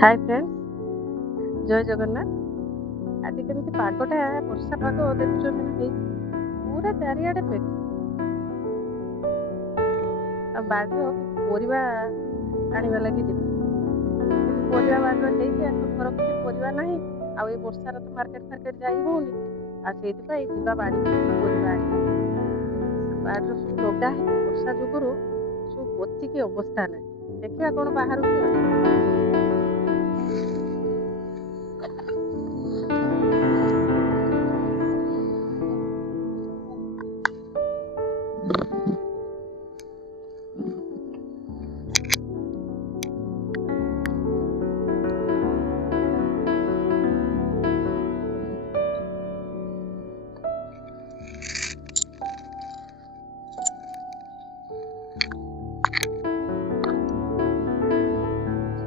Hi friends, जय जगन्नाथ। आज केमती पागटा वर्षा पाग देखुं पूरा चारिआडे मेघ आ बाड़र परिवा आने लगी जी परिवा बाड़र हो घर किसी परिवा ना आ वर्षार तो मार्केट फार्केट जा होनी आ बाड़ी परिवा बाड़र सब लगा है वर्षा जुगुरु सब पोचिकी अवस्था ना देखा कौन बाहर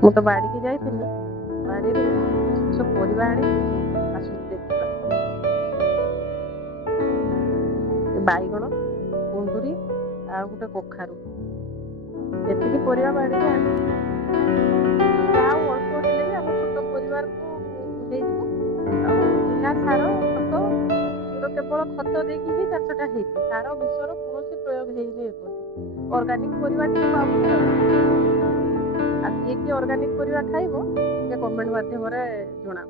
मु तो बाड़ी की जाई बाड़ी सब परिवा आने बैगण कुंदुरी आ गोटे कखारू ये परिवा बाड़ी अल्प हेल्ले भी आम छोट परिवार को बिना सार खत केवल खत देकी ही चाषटा सार विषर कौन प्रयोग होनी ऑर्गेनिक परिवा किए कि ऑर्गेनिक परिवा खाइबो कमेंट माध्यम जना।